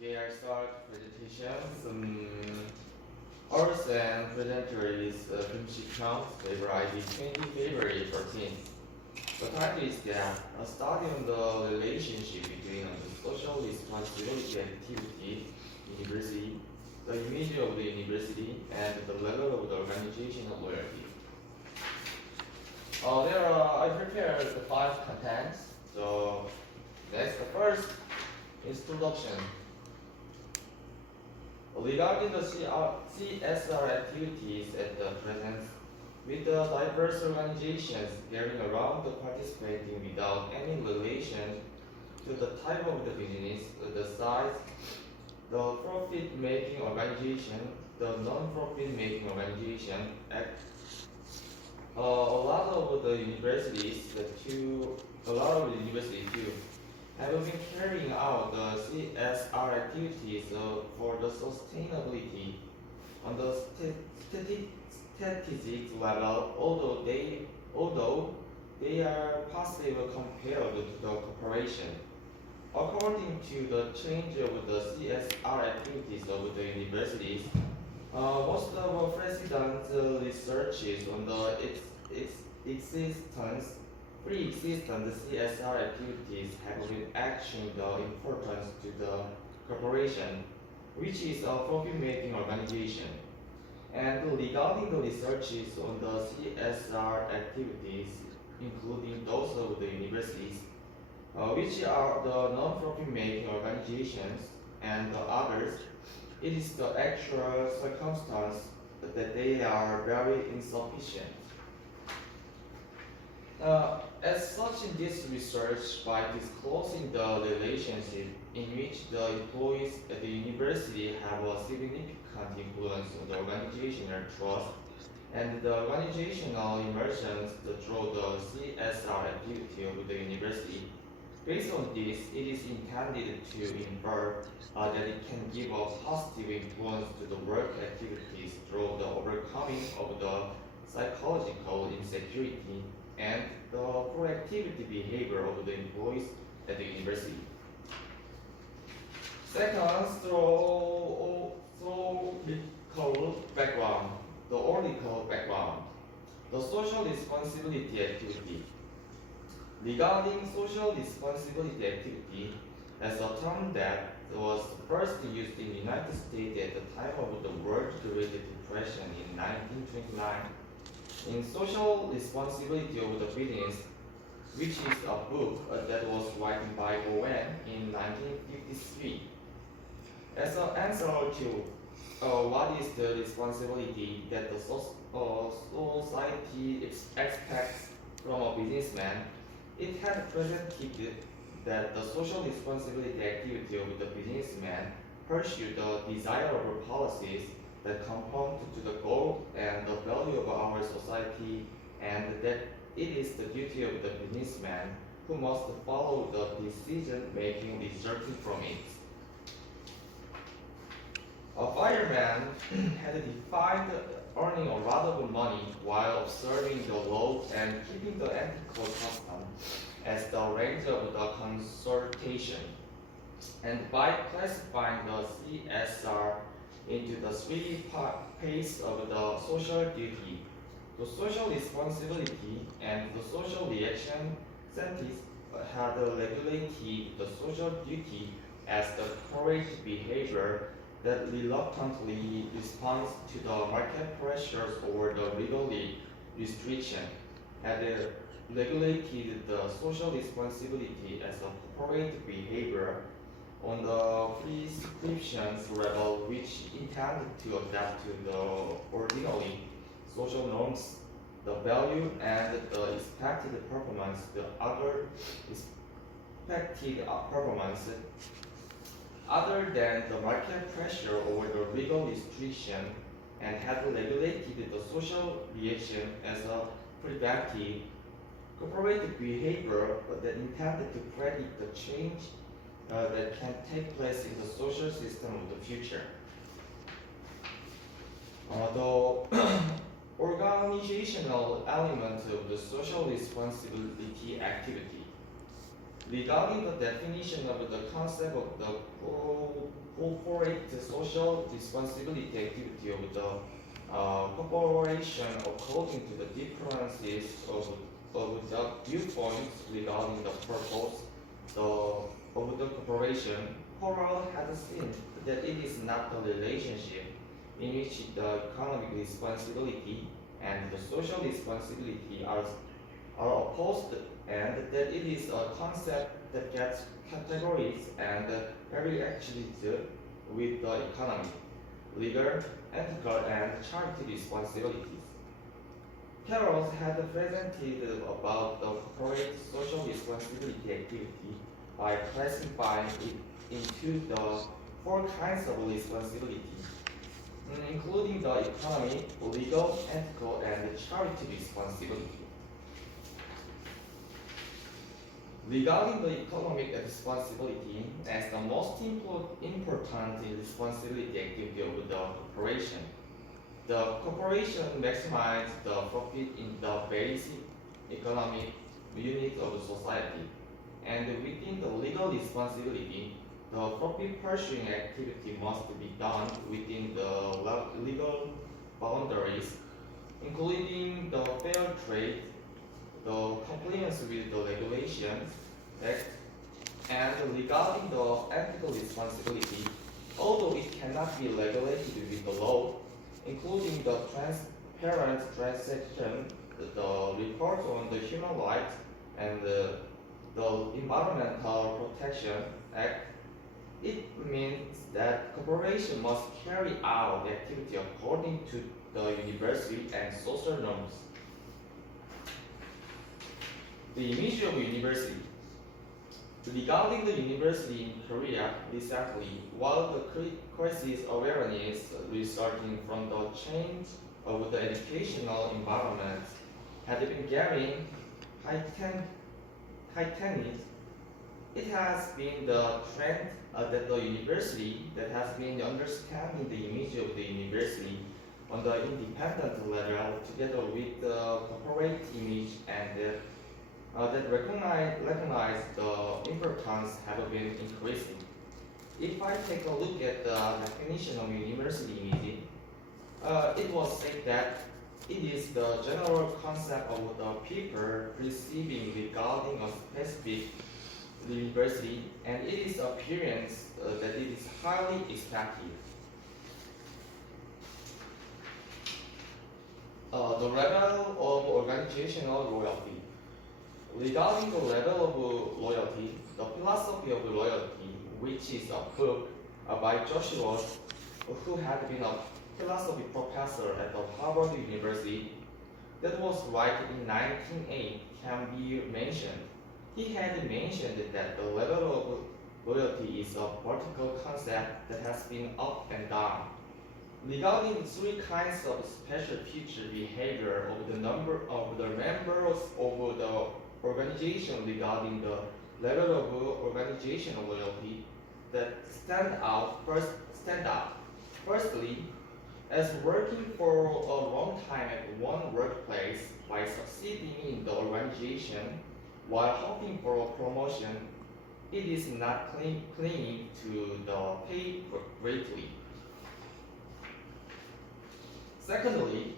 Okay, I start presentation. Ours and presenter is Kum-Sik paper ID 20 February 14th. The title is that a study on the relationship between the social responsibility activity, university, the image of the university, and the level of the organizational loyalty. I prepared the 5 contents. So that's the first introduction. Regarding the CSR activities at the present, with the diverse organizations gathering around the participating without any relation to the type of the business, the size, the profit-making organization, the non-profit-making organization, a lot of the universities too, have been carrying out the CSR activities for the sustainability on the statistics level, although they are passive compared to the corporation. According to the change of the CSR activities of the universities, most of our president researches on the pre-existent CSR activities have been actually the importance to the corporation, which is a profit-making organization. And regarding the researches on the CSR activities, including those of the universities, which are the non-profit-making organizations and the others, it is the actual circumstance that they are very insufficient. As such, in this research, by disclosing the relationship in which the employees at the university have a significant influence on the organizational trust and the organizational immersion through the CSR activity of the university, based on this, it is intended to infer that it can give a positive influence to the work activities through the overcoming of the psychological insecurity and the proactivity behavior of the employees at the university. Second, the oracle background, the social responsibility activity. Regarding social responsibility activity, as a term that was first used in the United States at the time of the World Great Depression in 1929, in Social Responsibility of the Business, which is a book that was written by Owen in 1953. As an answer to what is the responsibility that the society expects from a businessman, it had presented that the social responsibility activity of the businessman pursue the desirable policies that conform to the goal and the value of our society, and that it is the duty of the businessman who must follow the decision-making resulting from it. A fireman had defined earning a lot of money while observing the law and keeping the ethical custom as the range of the consultation. And by classifying the CSR into the 3 phases of the social duty, the social responsibility and the social reaction, scientists had regulated the social duty as the correct behavior that reluctantly responds to the market pressures or the legal restriction, had regulated the social responsibility as a corporate behavior on the prescriptions level, which intended to adapt to the ordinary social norms, the value and the expected performance, the other expected performance, other than the market pressure or the legal restriction, and had regulated the social reaction as a preventive corporate behavior that intended to predict the change that can take place in the social system of the future. The organizational element of the social responsibility activity. Regarding the definition of the concept of the corporate social responsibility activity of the corporation according to the differences of the viewpoints regarding the purpose of the corporation, Corral has seen that it is not a relationship in which the economic responsibility and the social responsibility are opposed, and that it is a concept that gets categories and very actually with the economy, legal, ethical, and charity responsibilities. Carroll had presented about the corporate social responsibility activity by classifying it into the four kinds of responsibility, including the economic, legal, ethical, and charity responsibility. Regarding the economic responsibility as the most important responsibility activity of the corporation, the corporation maximizes the profit in the basic economic unit of society, and within the legal responsibility, the profit pursuing activity must be done within the legal boundaries, including the fair trade, the compliance with the regulations act, and regarding the ethical responsibility, although it cannot be regulated with the law, including the transparent transaction, the report on the human rights, and the Environmental Protection Act, it means that corporation must carry out the activity according to the university and social norms. The image of university. Regarding the university in Korea recently, while the crisis awareness resulting from the change of the educational environment had been getting heightened, it has been the trend that the university that has been understanding the image of the university on the independent level together with the corporate image and that recognize the importance have been increasing. If I take a look at the definition of university image, it was said that it is the general concept of the people perceiving regarding a specific university, and it is appearance that it is highly expected. The level of organizational loyalty. Regarding the level of loyalty, the philosophy of loyalty, which is a book by Joshua, who had been a philosophy professor at the Harvard University, that was right in 1908, can be mentioned. He had mentioned that the level of loyalty is a vertical concept that has been up and down. Regarding three kinds of special feature behavior of the number of the members of the organization regarding the level of organizational loyalty that stand out. Firstly, as working for a long time at one workplace by succeeding in the organization while hoping for a promotion, it is not clinging to the pay greatly. Secondly,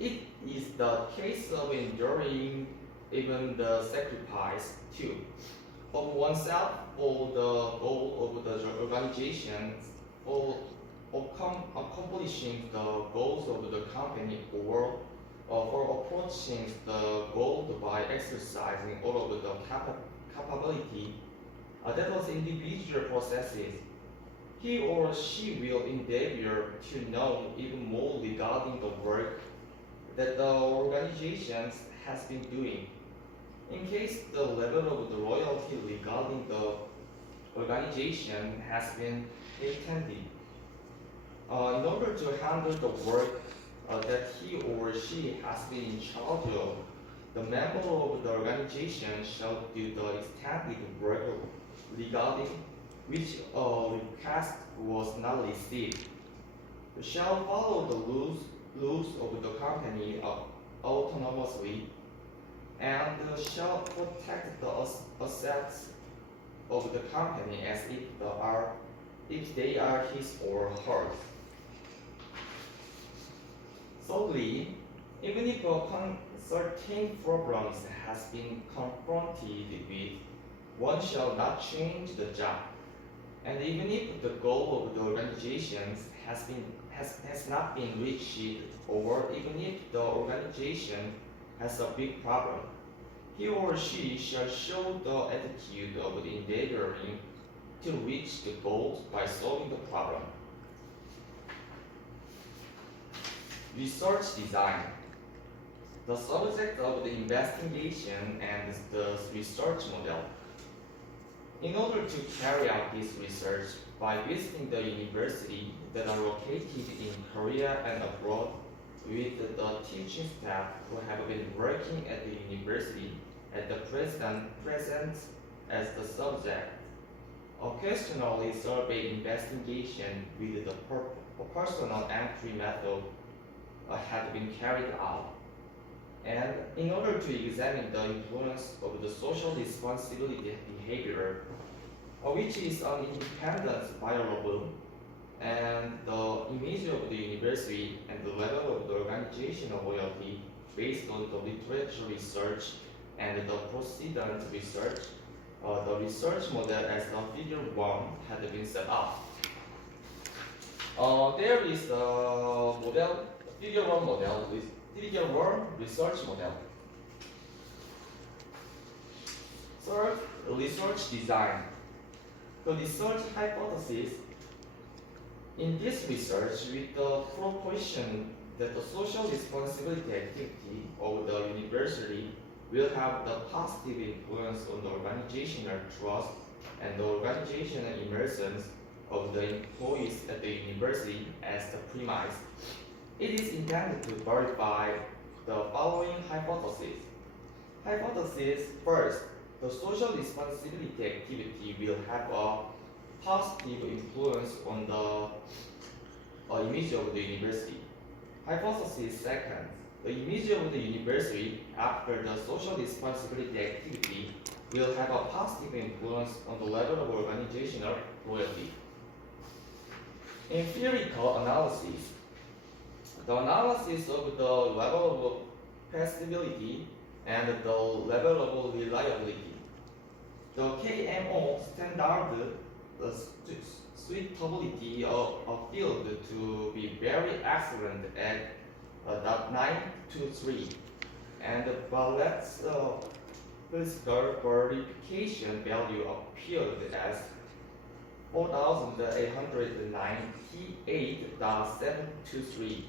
it is the case of enduring even the sacrifice too of oneself for the goal of the organization, for accomplishing the goals of the company, or for approaching the goal by exercising all of the capability that was individual processes. He or she will endeavor to know even more regarding the work that the organization has been doing. In case the level of the loyalty regarding the organization has been intended, in order to handle the work that he or she has been in charge of, the member of the organization shall do the extended work regarding which a request was not received, shall follow the rules of the company autonomously, and shall protect the assets of the company as if they are his or hers. Thirdly, even if certain problems has been confronted with, one shall not change the job. And even if the goal of the organization has not been reached, or even if the organization has a big problem, he or she shall show the attitude of endeavoring to reach the goals by solving the problem. Research design. The subject of the investigation and the research model. In order to carry out this research by visiting the university that are located in Korea and abroad with the teaching staff who have been working at the university at the present as the subject, occasionally survey investigation with the personal entry method had been carried out. And in order to examine the influence of the social responsibility behavior, which is an independent variable, and the image of the university and the level of the organizational loyalty based on the literature research and the precedent research, the research model as the figure 1 had been set up. There is the model, figure 1 model with figure 1 research model. Third, research design. The research hypothesis. In this research, with the proposition that the social responsibility activity of the university will have the positive influence on the organizational trust and the organizational immersion of the employees at the university as the premise, it is intended to verify the following hypotheses. Hypothesis first, the social responsibility activity will have a positive influence on the image of the university. Hypothesis second, the image of the university after the social responsibility activity will have a positive influence on the level of organizational loyalty. Empirical analysis. The analysis of the level of passability and the level of reliability. The KMO standard, the suitability of a field to be very excellent at .923, and the Ballet's physical verification value appeared as 4,898.723.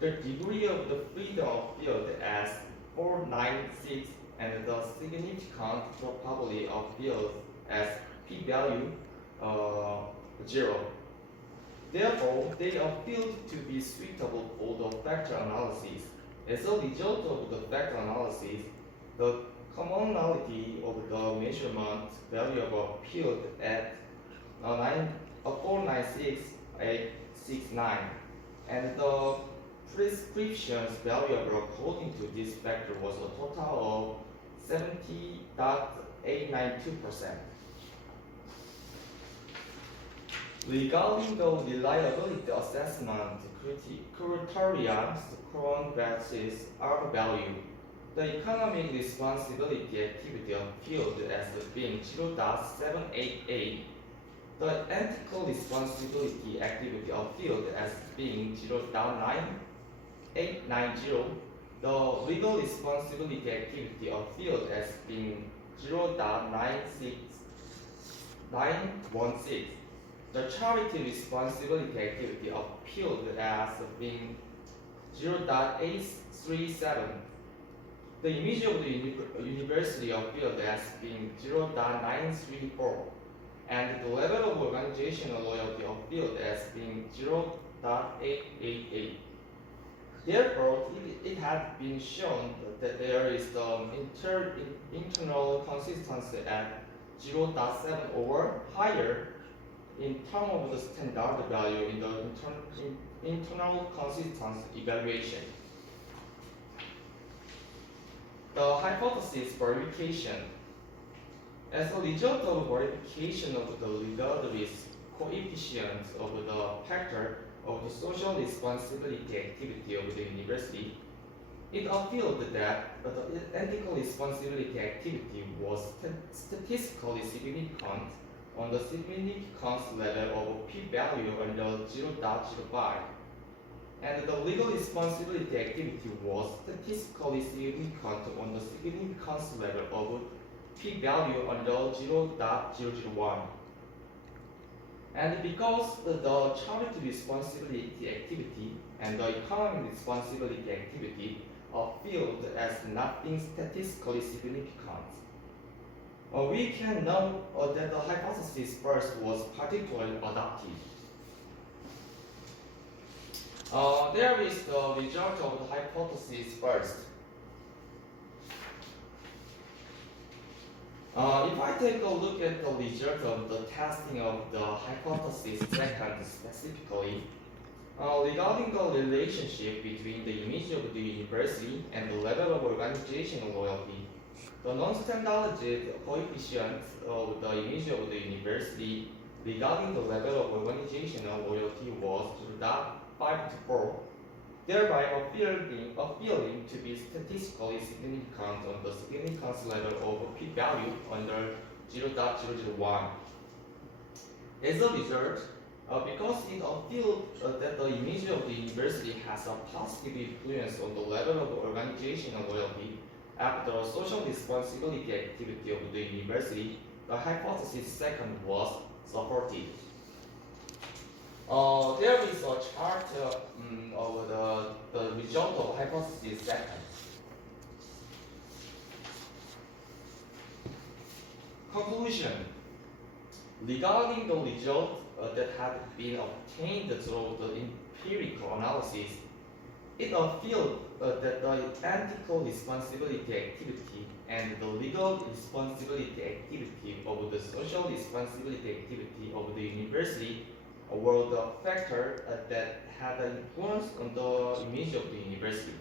The degree of the freedom of field as 496, and the significant probability of field as p-value 0. Therefore, they appear to be suitable for the factor analysis. As a result of the factor analysis, the commonality of the measurement value of a field at 496.869 and the prescription's value according to this factor was a total of 70.892%. Regarding the reliability assessment criteria, Cronbach's R value, the economic responsibility activity appeared as being 0.788, the ethical responsibility activity appeared as being 0.9890, the legal responsibility activity appeared as being 0.96916. The charity responsibility activity appeared as being 0.837. The image of the university appeared as being 0.934. And the level of organizational loyalty appeared as being 0.888. Therefore, it had been shown that there is the internal consistency at 0.7 or higher in terms of the standard value in the internal consistency evaluation. The hypothesis verification. As a result of verification of the legality coefficient of the factor of the social responsibility activity of the university, it appeared that the ethical responsibility activity was statistically significant on the significance level of p-value under 0.05, and the legal responsibility activity was statistically significant on the significance level of p-value under 0.001. And because the charity responsibility activity and the economic responsibility activity are viewed as not being statistically significant, we can know that the hypothesis first was particularly adaptive. There is the result of the hypothesis first. If I take a look at the result of the testing of the hypothesis second specifically, regarding the relationship between the image of the university and the level of organizational loyalty, the non-standardized coefficient of the image of the university regarding the level of organizational loyalty was 0.5 to 4, thereby appearing to be statistically significant on the significance level of p-value under 0.001. As a result, because it appealed that the image of the university has a positive influence on the level of organizational loyalty after the social responsibility activity of the university, the hypothesis second was supported. There is a chart of the result of hypothesis second. Conclusion. Regarding the result that had been obtained through the empirical analysis, it appealed that the ethical responsibility activity and the legal responsibility activity of the social responsibility activity of the university were the factor that had an influence on the image of the university.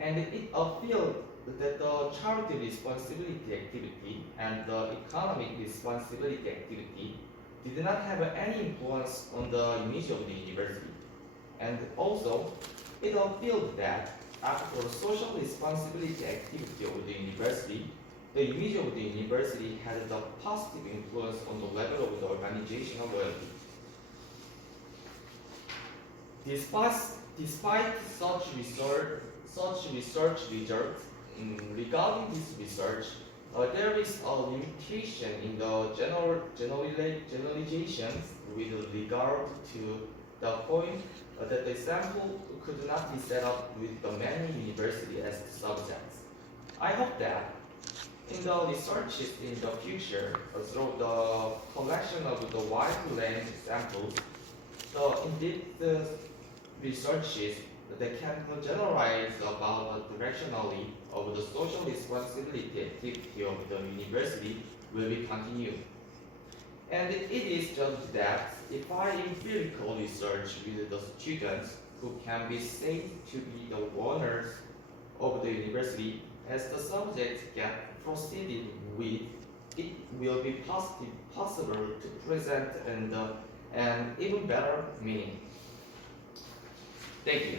And it appealed that the charity responsibility activity and the economic responsibility activity did not have any influence on the image of the university. And also, it appealed that after the social responsibility activity of the university, the image of the university had a positive influence on the level of the organizational loyalty. Despite such research results, regarding this research, there is a limitation in the generalizations with regard to the point that the sample could not be set up with the many universities as subjects. I hope that in the researches in the future, through the collection of the wide range samples, the researches that can generalize about directionally of the social responsibility activity of the university will be continued. And it is just that if I empirical research with the students who can be said to be the owners of the university, as the subjects get proceeded with, it will be possible to present an even better meaning. Thank you.